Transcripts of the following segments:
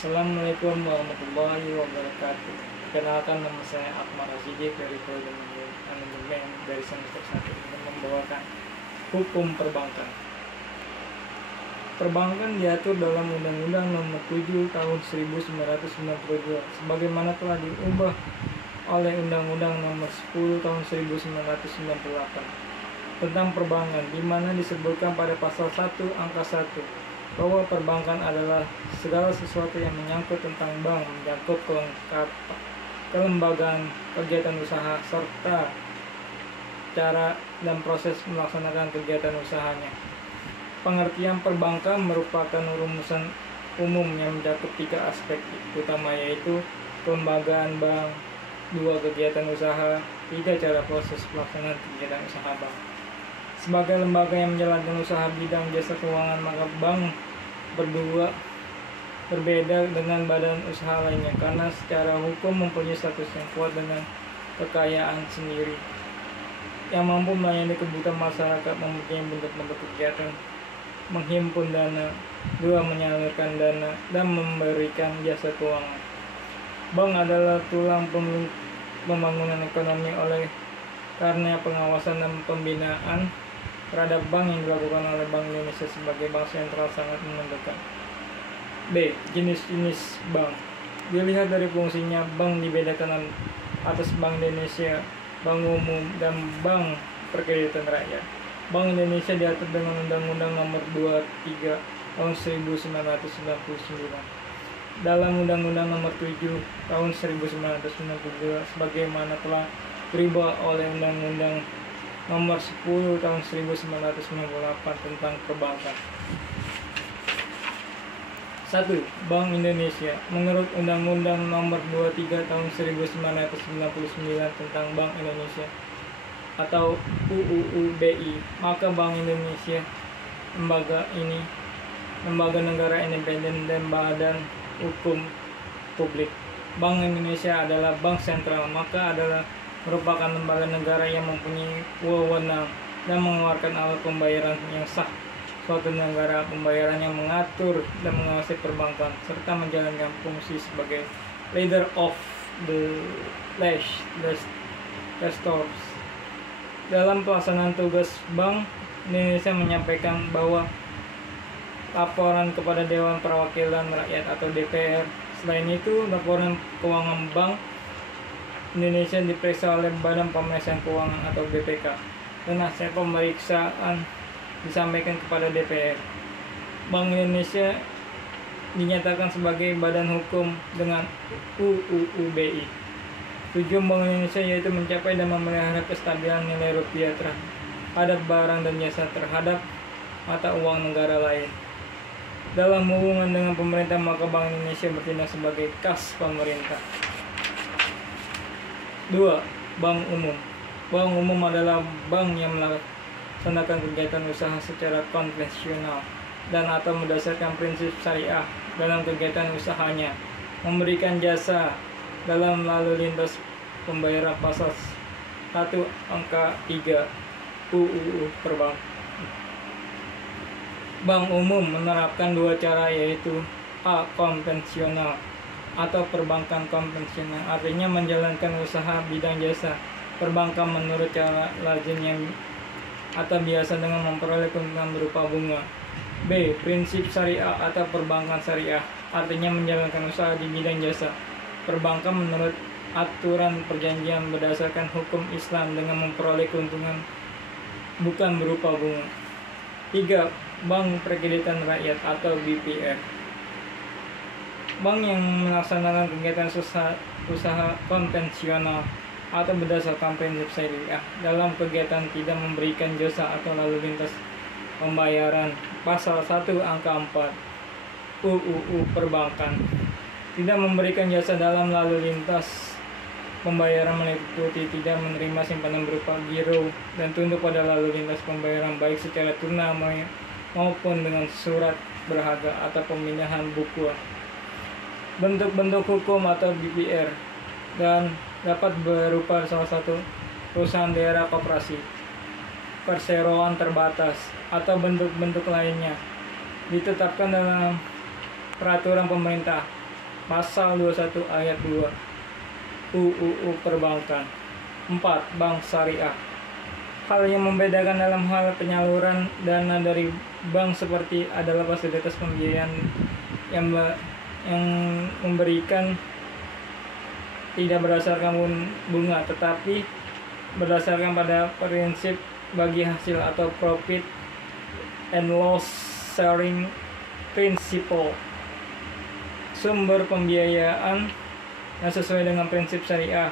Assalamualaikum warahmatullahi wabarakatuh. Kenalkan, nama saya Akmal Rasidik dari Prodi Manajemen dari semester 1 ini membawakan hukum perbankan. Perbankan diatur dalam Undang-Undang Nomor 7 Tahun 1992 sebagaimana telah diubah oleh Undang-Undang Nomor 10 Tahun 1998 tentang perbankan, di mana disebutkan pada pasal 1 angka 1 bahwa perbankan adalah segala sesuatu yang menyangkut tentang bank, mencakup kelembagaan, kegiatan usaha, serta cara dan proses melaksanakan kegiatan usahanya. Pengertian perbankan merupakan rumusan umum yang mencakup 3 aspek utama, yaitu kelembagaan bank, 2 kegiatan usaha, 3 cara proses pelaksanaan kegiatan usaha bank. Sebagai lembaga yang menjalankan usaha bidang jasa keuangan, maka bank berbeda dengan badan usaha lainnya karena secara hukum mempunyai status yang kuat dengan kekayaan sendiri yang mampu melayani kebutuhan masyarakat, mempunyai bentuk-bentuk kegiatan menghimpun dana, 2 menyalurkan dana, dan memberikan jasa keuangan. Bank adalah tulang pembangunan ekonomi oleh karena pengawasan dan pembinaan terhadap bank yang dilakukan oleh Bank Indonesia sebagai bank sentral sangat menentukan. B. Jenis-jenis bank. Dilihat dari fungsinya, bank dibedakan atas Bank Indonesia, bank umum, dan bank perkreditan rakyat. Bank Indonesia diatur dengan Undang-Undang Nomor 23 Tahun 1999. Dalam Undang-Undang Nomor 7 Tahun 1992 sebagaimana telah dirubah oleh Undang-Undang Nomor 10 Tahun 1998 tentang perbankan. 1. Bank Indonesia. Menurut Undang-Undang Nomor 23 Tahun 1999 tentang Bank Indonesia atau UUU BI, maka Bank Indonesia lembaga negara independen dan badan hukum publik. Bank Indonesia adalah bank sentral, maka adalah merupakan lembaga negara yang mempunyai wewenang dan mengeluarkan alat pembayaran yang sah suatu negara, pembayaran yang mengatur dan mengawasi perbankan, serta menjalankan fungsi sebagai leader of the legislators. Dalam pelaksanaan tugas, Bank Indonesia menyampaikan bahwa laporan kepada Dewan Perwakilan Rakyat atau DPR. Selain itu, laporan keuangan Bank Indonesia diperiksa oleh Badan Pemeriksa Keuangan atau BPK, dan hasil pemeriksaan disampaikan kepada DPR. Bank Indonesia dinyatakan sebagai badan hukum dengan UUU BI. Tujuan Bank Indonesia yaitu mencapai dan memelihara kestabilan nilai rupiah terhadap barang dan jasa terhadap mata uang negara lain. Dalam hubungan dengan pemerintah, maka Bank Indonesia bertindak sebagai kas pemerintah. 2. Bank umum. Bank umum adalah bank yang melaksanakan kegiatan usaha secara konvensional dan atau berdasarkan prinsip syariah dalam kegiatan usahanya, memberikan jasa dalam lalu lintas pembayaran pasal 1 angka 3 UUU Perbankan. Bank umum menerapkan 2 cara, yaitu A. Konvensional atau perbankan konvensional, artinya menjalankan usaha bidang jasa perbankan menurut cara lazim yang atau biasa dengan memperoleh keuntungan berupa bunga. B. Prinsip syariah atau perbankan syariah, artinya menjalankan usaha di bidang jasa perbankan menurut aturan perjanjian berdasarkan hukum Islam dengan memperoleh keuntungan bukan berupa bunga. 3. Bank Perkreditan Rakyat atau BPR. Bank yang melaksanakan kegiatan usaha konvensional atau berdasarkan prinsip syariah dalam kegiatan tidak memberikan jasa atau lalu lintas pembayaran pasal 1 angka 4 UUU Perbankan. Tidak memberikan jasa dalam lalu lintas pembayaran meliputi tidak menerima simpanan berupa giro dan tunduk pada lalu lintas pembayaran baik secara tunai maupun dengan surat berharga atau pemindahan buku. Bentuk-bentuk hukum atau BPR dan dapat berupa salah satu perusahaan daerah koperasi, perseroan terbatas, atau bentuk-bentuk lainnya ditetapkan dalam peraturan pemerintah Pasal 21 ayat 2 UUU Perbankan. 4. Bank Syariah. Hal yang membedakan dalam hal penyaluran dana dari bank seperti adalah fasilitas pembiayaan yang memberikan tidak berdasarkan bunga, tetapi berdasarkan pada prinsip bagi hasil atau profit and loss sharing principle. Sumber pembiayaan yang sesuai dengan prinsip syariah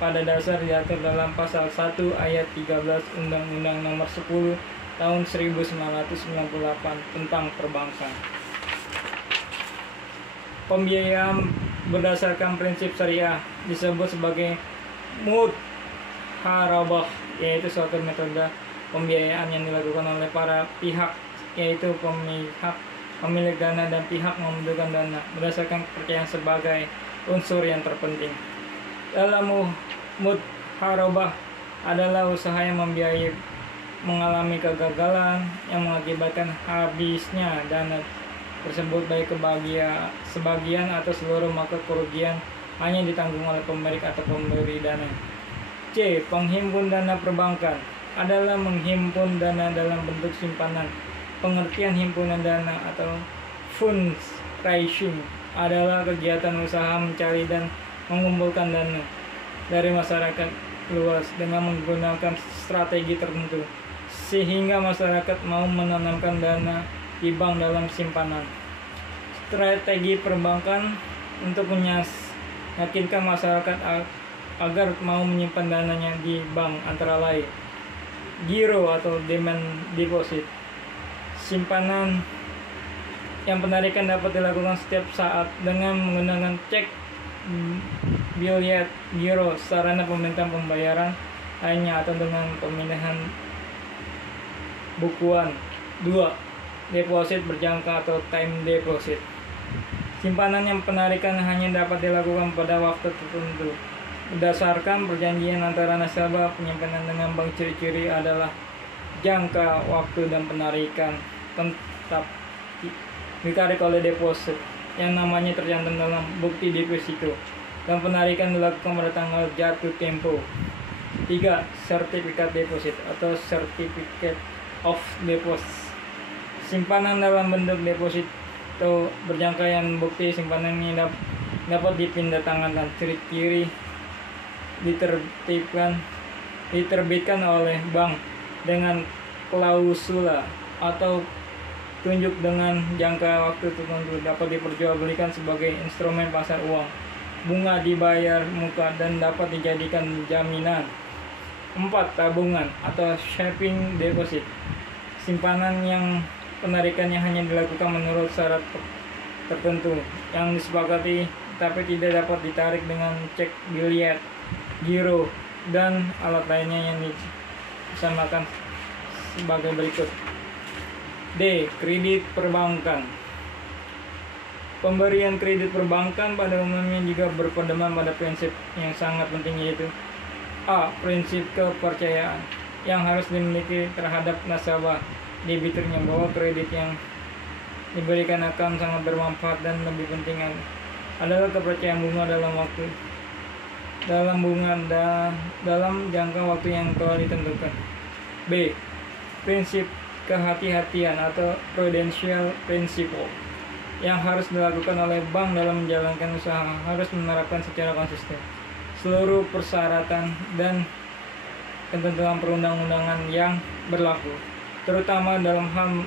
pada dasar diatur dalam pasal 1 ayat 13 Undang-Undang Nomor 10 Tahun 1998 tentang perbankan. Pembiayaan berdasarkan prinsip syariah disebut sebagai mudharabah, yaitu suatu metode pembiayaan yang dilakukan oleh para pihak, yaitu pemilik dana dan pihak membutuhkan dana berdasarkan kepercayaan sebagai unsur yang terpenting. Dalam mudharabah adalah usaha yang membiayai mengalami kegagalan yang mengakibatkan habisnya dana tersebut baik sebagian atau seluruh, maka kerugian hanya ditanggung oleh pemilik atau pemberi dana. C. Penghimpun dana perbankan adalah menghimpun dana dalam bentuk simpanan. Pengertian himpunan dana atau fundraising adalah kegiatan usaha mencari dan mengumpulkan dana dari masyarakat luas dengan menggunakan strategi tertentu sehingga masyarakat mau menanamkan dana di bank dalam simpanan. Strategi perbankan untuk meyakinkan masyarakat agar mau menyimpan dananya di bank antara lain giro atau demand deposit, simpanan yang penarikan dapat dilakukan setiap saat dengan menggunakan cek, biliet, giro, sarana pemerintahan pembayaran lainnya atau dengan pemindahan bukuan. 2. Deposit berjangka atau time deposit. Simpanan yang penarikan hanya dapat dilakukan pada waktu tertentu berdasarkan perjanjian antara nasabah penyimpanan dengan bank. Ciri-ciri adalah jangka waktu dan penarikan tetap ditarik oleh deposit yang namanya tercantum dalam bukti deposito dan penarikan dilakukan pada tanggal jatuh tempo. 3. Sertifikat deposit atau certificate of deposit. Simpanan dalam bentuk deposito berjangka yang bukti simpanan ini dapat dipindahtangankan. Ciri-ciri diterbitkan oleh bank dengan klausula atau tunjuk dengan jangka waktu tertentu, dapat diperjualbelikan sebagai instrumen pasar uang, bunga dibayar muka dan dapat dijadikan jaminan. 4. Tabungan atau saving deposit. Simpanan yang penarikannya hanya dilakukan menurut syarat tertentu yang disepakati, tapi tidak dapat ditarik dengan cek, biliet, giro, dan alat lainnya yang disamakan sebagai berikut. D. Kredit perbankan. Pemberian kredit perbankan pada umumnya juga berpedoman pada prinsip yang sangat penting, yaitu A. Prinsip kepercayaan yang harus dimiliki terhadap nasabah debiturnya bahwa kredit yang diberikan akan sangat bermanfaat, dan lebih penting adalah kepercayaan bunga dalam jangka waktu yang telah ditentukan. B. Prinsip kehati-hatian atau prudential principle yang harus dilakukan oleh bank dalam menjalankan usaha harus menerapkan secara konsisten seluruh persyaratan dan ketentuan perundang-undangan yang berlaku, terutama dalam hal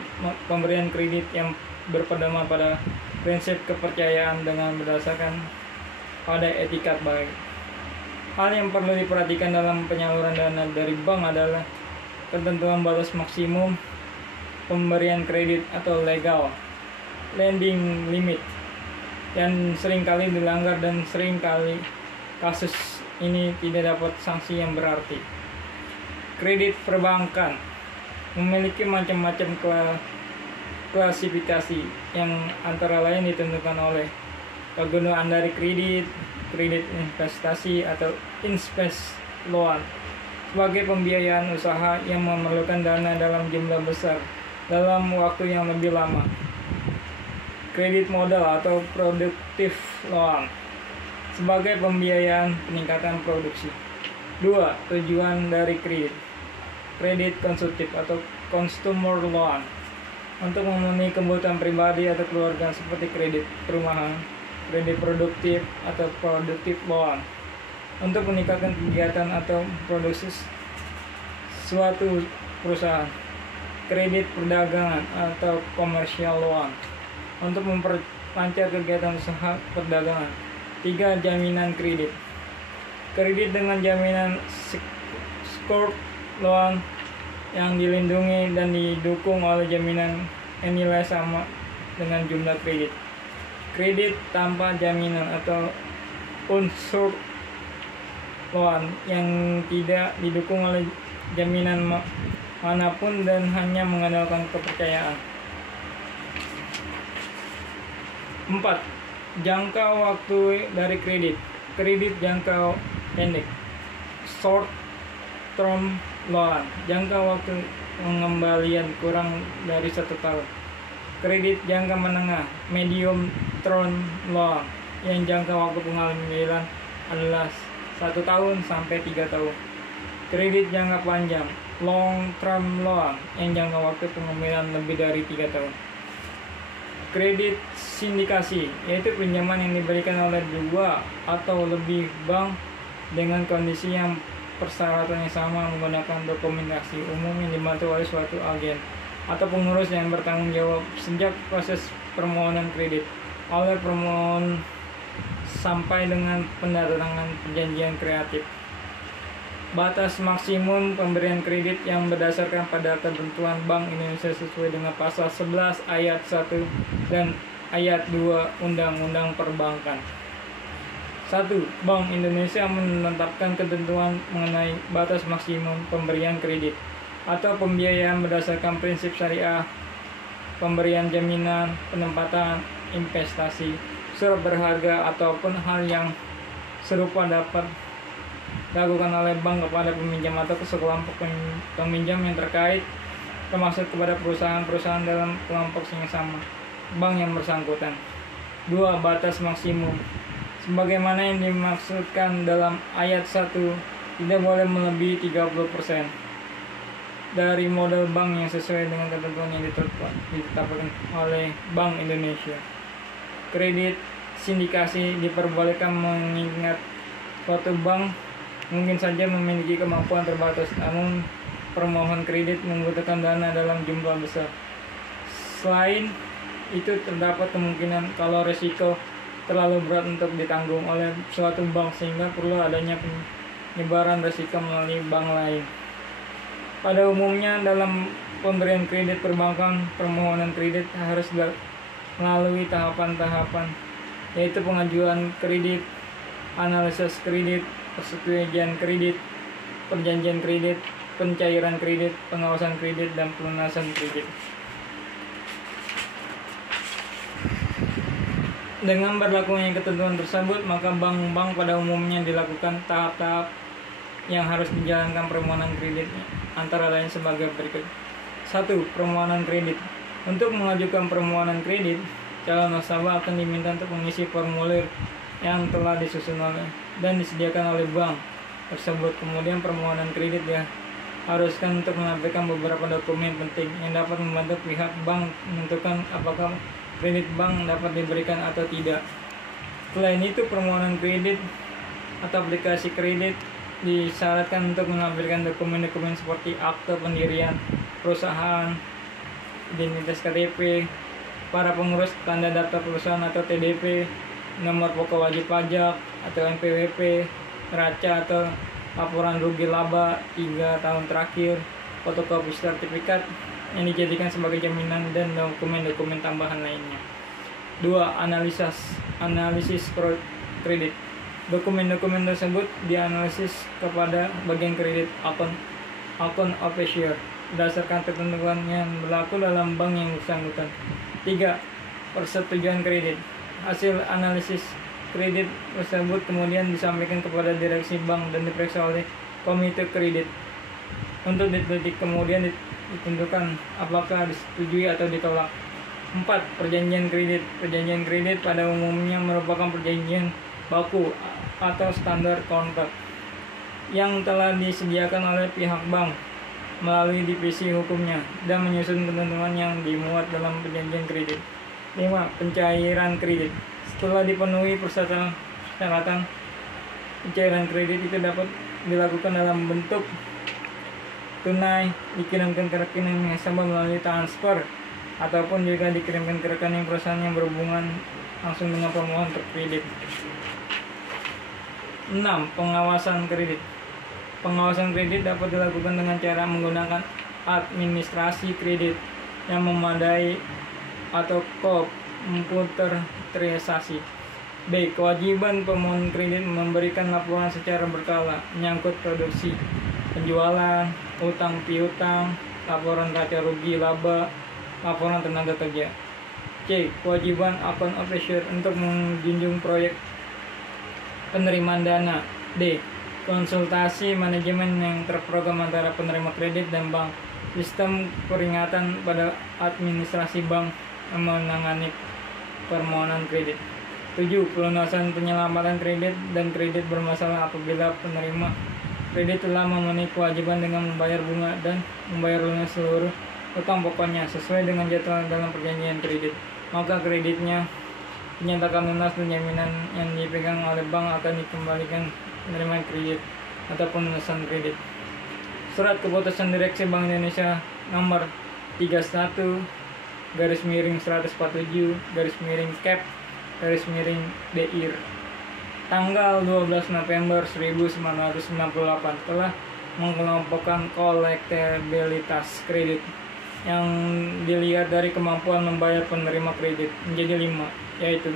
pemberian kredit yang berpedoman pada prinsip kepercayaan dengan berdasarkan pada etikat baik. Hal yang perlu diperhatikan dalam penyaluran dana dari bank adalah ketentuan batas maksimum pemberian kredit atau legal lending limit yang seringkali dilanggar, dan seringkali kasus ini tidak dapat sanksi yang berarti. Kredit perbankan memiliki macam-macam klasifikasi yang antara lain ditentukan oleh kegunaan dari kredit investasi atau invest loan sebagai pembiayaan usaha yang memerlukan dana dalam jumlah besar dalam waktu yang lebih lama. kredit modal atau produktif loan sebagai pembiayaan peningkatan produksi. 2. Tujuan dari kredit. Kredit konsumtif atau consumer loan untuk memenuhi kebutuhan pribadi atau keluarga seperti kredit perumahan, kredit produktif atau produktif loan untuk meningkatkan kegiatan atau produksi suatu perusahaan, kredit perdagangan atau commercial loan untuk memperlancar kegiatan usaha perdagangan. 3. Jaminan kredit. Kredit dengan jaminan secured loan yang dilindungi dan didukung oleh jaminan yang nilai sama dengan jumlah kredit. Kredit tanpa jaminan atau unsecured loan yang tidak didukung oleh jaminan manapun dan hanya mengandalkan kepercayaan. 4. Jangka waktu dari kredit. Kredit jangka pendek, short term loan, jangka waktu pengembalian kurang dari 1 tahun. Kredit jangka menengah, medium term loan, yang jangka waktu pengembalian adalah 1 tahun sampai 3 tahun. Kredit jangka panjang, long term loan, yang jangka waktu pengembalian lebih dari 3 tahun. Kredit sindikasi, yaitu pinjaman yang diberikan oleh 2 atau lebih bank dengan kondisi yang persyaratannya sama menggunakan dokumentasi umum yang dibantu oleh suatu agen atau pengurus yang bertanggung jawab sejak proses permohonan kredit oleh permohon sampai dengan pendatangan perjanjian kreatif. Batas maksimum pemberian kredit yang berdasarkan pada ketentuan Bank Indonesia sesuai dengan pasal 11 ayat 1 dan ayat 2 Undang-Undang Perbankan. 1. Bank Indonesia menetapkan ketentuan mengenai batas maksimum pemberian kredit atau pembiayaan berdasarkan prinsip syariah, pemberian jaminan, penempatan, investasi, surat berharga ataupun hal yang serupa dapat dilakukan oleh bank kepada peminjam atau sekelompok peminjam yang terkait, termasuk kepada perusahaan-perusahaan dalam kelompok yang sama bank yang bersangkutan. 2. Batas maksimum. Sebagaimana yang dimaksudkan dalam ayat 1, tidak boleh melebihi 30% dari modal bank yang sesuai dengan ketentuan yang ditetapkan oleh Bank Indonesia. Kredit sindikasi diperbolehkan mengingat suatu bank mungkin saja memiliki kemampuan terbatas, namun permohon kredit membutuhkan dana dalam jumlah besar. Selain itu, terdapat kemungkinan kalau risiko terlalu berat untuk ditanggung oleh suatu bank sehingga perlu adanya penyebaran risiko melalui bank lain. Pada umumnya dalam pemberian kredit perbankan, permohonan kredit harus melalui tahapan-tahapan, yaitu pengajuan kredit, analisis kredit, persetujuan kredit, perjanjian kredit, pencairan kredit, pengawasan kredit, dan pelunasan kredit. Dengan berlakunya ketentuan tersebut, maka bank-bank pada umumnya dilakukan tahap-tahap yang harus dijalankan permohonan kredit, antara lain sebagai berikut. 1. Permohonan kredit. Untuk mengajukan permohonan kredit, calon nasabah akan diminta untuk mengisi formulir yang telah disusun oleh dan disediakan oleh bank tersebut. Kemudian permohonan kredit diharuskan untuk menampilkan beberapa dokumen penting yang dapat membantu pihak bank menentukan apakah kredit bank dapat diberikan atau tidak. Selain itu, permohonan kredit atau aplikasi kredit disyaratkan untuk menampilkan dokumen-dokumen seperti akte pendirian perusahaan, identitas KTP, para pengurus tanda daftar perusahaan atau TDP, nomor pokok wajib pajak atau NPWP, neraca atau laporan rugi laba 3 tahun terakhir, fotokopi sertifikat yang dijadikan sebagai jaminan, dan dokumen-dokumen tambahan lainnya. 2. Analisis kredit. Dokumen-dokumen tersebut dianalisis kepada bagian kredit account officer berdasarkan ketentuan yang berlaku dalam bank yang bersangkutan. 3. Persetujuan kredit. Hasil analisis kredit tersebut kemudian disampaikan kepada direksi bank dan diperiksa oleh komite kredit untuk diteliti, kemudian ditentukan apakah disetujui atau ditolak. 4. Perjanjian kredit. Perjanjian kredit pada umumnya merupakan perjanjian baku atau standar kontrak yang telah disediakan oleh pihak bank melalui divisi hukumnya dan menyusun ketentuan yang dimuat dalam perjanjian kredit. 5. Pencairan kredit. Setelah dipenuhi persyaratan, pencairan kredit itu dapat dilakukan dalam bentuk tunai, dikirimkan ke rekening nasabah melalui transfer, ataupun juga dikirimkan ke rekening perusahaan yang berhubungan langsung dengan pemohon kredit. 6. Pengawasan kredit. Pengawasan kredit dapat dilakukan dengan cara menggunakan administrasi kredit yang memadai atau komputerisasi. B. Kewajiban pemohon kredit memberikan laporan secara berkala menyangkut produksi, penjualan, utang piutang, laporan raca rugi laba, laporan tenaga kerja. C. Kewajiban account officer untuk menjunjung proyek penerimaan dana. D. Konsultasi manajemen yang terprogram antara penerima kredit dan bank. Sistem peringatan pada administrasi bank yang menangani permohonan kredit. 7. Pelunasan penyelamatan kredit dan kredit bermasalah apabila penerima kredit telah memenuhi kewajiban dengan membayar bunga dan membayar lunas seluruh utang pokoknya sesuai dengan jadwal dalam perjanjian kredit, maka kreditnya dinyatakan lunas dan jaminan yang dipegang oleh bank akan dikembalikan penerima kredit atau pelunasan kredit. Surat Keputusan Direksi Bank Indonesia nomor 31/147/Cap/DIR tanggal 12 November 1998 telah mengelompokkan kolektabilitas kredit yang dilihat dari kemampuan membayar penerima kredit menjadi 5, yaitu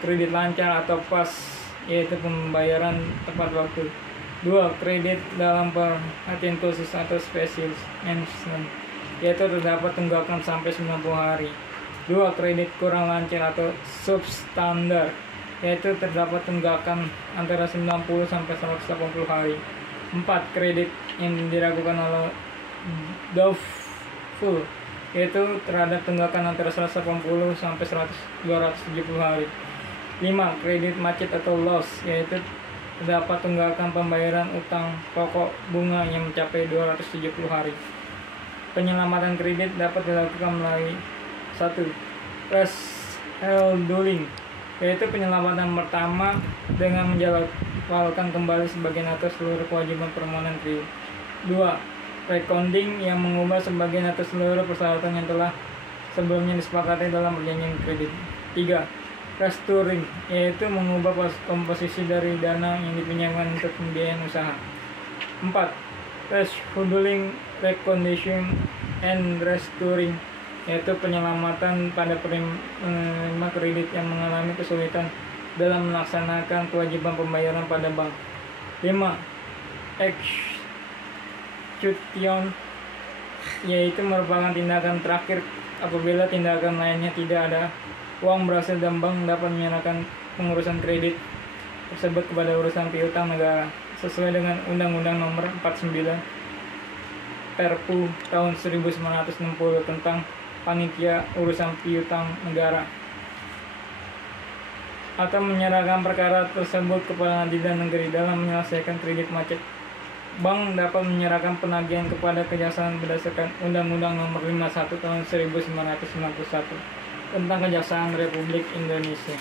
kredit lancar atau pas, yaitu pembayaran tepat waktu. 2. Kredit dalam perhatian khusus atau special mention, yaitu terdapat tunggakan sampai 90 hari. 2. Kredit kurang lancar atau substandar, yaitu terdapat tunggakan antara 90 sampai 180 hari. 4. Kredit yang diragukan oleh doubtful, yaitu terhadap tunggakan antara 180 sampai 270 hari. 5. Kredit macet atau loss, yaitu terdapat tunggakan pembayaran utang pokok bunga yang mencapai 270 hari. Penyelamatan kredit dapat dilakukan melalui 1. Rescheduling, yaitu penyelamatan pertama dengan menjadwalkan kembali sebagian atau seluruh kewajiban permohonan kredit. 2. Reconding, yang mengubah sebagian atau seluruh persyaratan yang telah sebelumnya disepakati dalam perjanjian kredit. 3. Restructuring, yaitu mengubah komposisi dari dana yang dipinjamkan untuk pembiayaan usaha. 4. Rescheduling, recondition, and restructuring, yaitu penyelamatan pada penerima kredit yang mengalami kesulitan dalam melaksanakan kewajiban pembayaran pada bank. 5. Execution, yaitu merupakan tindakan terakhir apabila tindakan lainnya tidak ada. Uang berhasil dan bank dapat menyerahkan pengurusan kredit tersebut kepada urusan piutang negara sesuai dengan Undang-Undang Nomor 49 Perpu tahun 1960 tentang Panitia Urusan Piutang Negara, atau menyerahkan perkara tersebut kepada pengadilan negeri dalam menyelesaikan kredit macet. Bank dapat menyerahkan penagihan kepada kejaksaan berdasarkan Undang-Undang Nomor 51 tahun 1991 tentang Kejaksaan Republik Indonesia.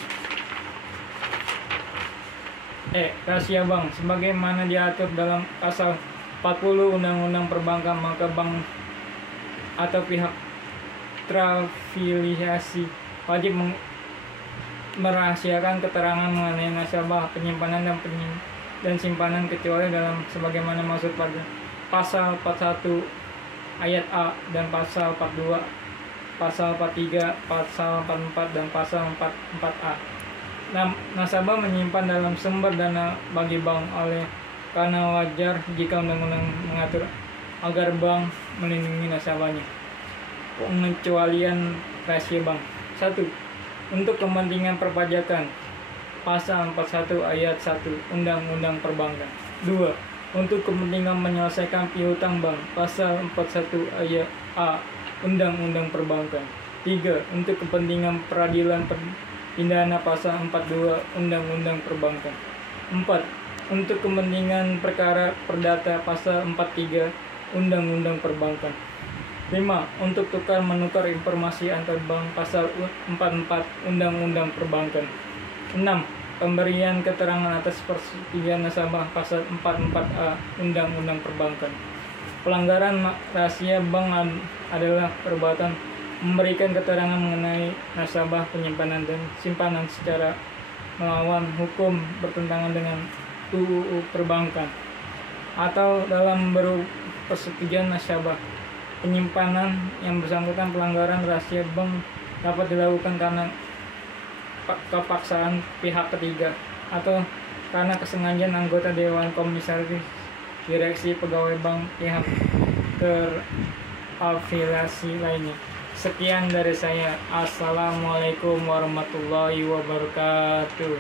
Rahasia bank. Sebagaimana diatur dalam pasal 40 Undang-Undang Perbankan, maka bank atau pihak terafiliasi wajib merahasiakan keterangan mengenai nasabah, penyimpanan dan simpanan kecuali dalam sebagaimana maksud pada pasal 41 ayat A dan pasal 42, pasal 43, pasal 44, dan pasal 44A. Nasabah menyimpan dalam sumber dana bagi bank karena wajar jika undang-undang mengatur agar bank melindungi nasabahnya. Pengecualian rahasia bank. 1. Untuk kepentingan perpajakan, pasal 41 ayat 1 Undang-Undang Perbankan. 2. Untuk kepentingan menyelesaikan piutang bank, pasal 41 ayat A Undang-Undang Perbankan. 3. Untuk kepentingan peradilan pidana pasal 42 Undang-Undang Perbankan. 4. Untuk kepentingan perkara perdata pasal 43 Undang-Undang Perbankan. 5. Untuk tukar menukar informasi antar bank pasal 44 Undang-Undang Perbankan. 6. Pemberian keterangan atas persetujuan nasabah pasal 44A Undang-Undang Perbankan. Pelanggaran rahasia bank adalah perbuatan memberikan keterangan mengenai nasabah, penyimpanan, dan simpanan secara melawan hukum, bertentangan dengan UU Perbankan, atau dalam persetujuan nasabah. Penyimpanan yang bersangkutan pelanggaran rahasia bank dapat dilakukan karena kepaksaan pihak ketiga atau karena kesengajaan anggota Dewan Komisaris, direksi, pegawai bank, pihak terafiliasi lainnya. Sekian dari saya. Assalamualaikum warahmatullahi wabarakatuh.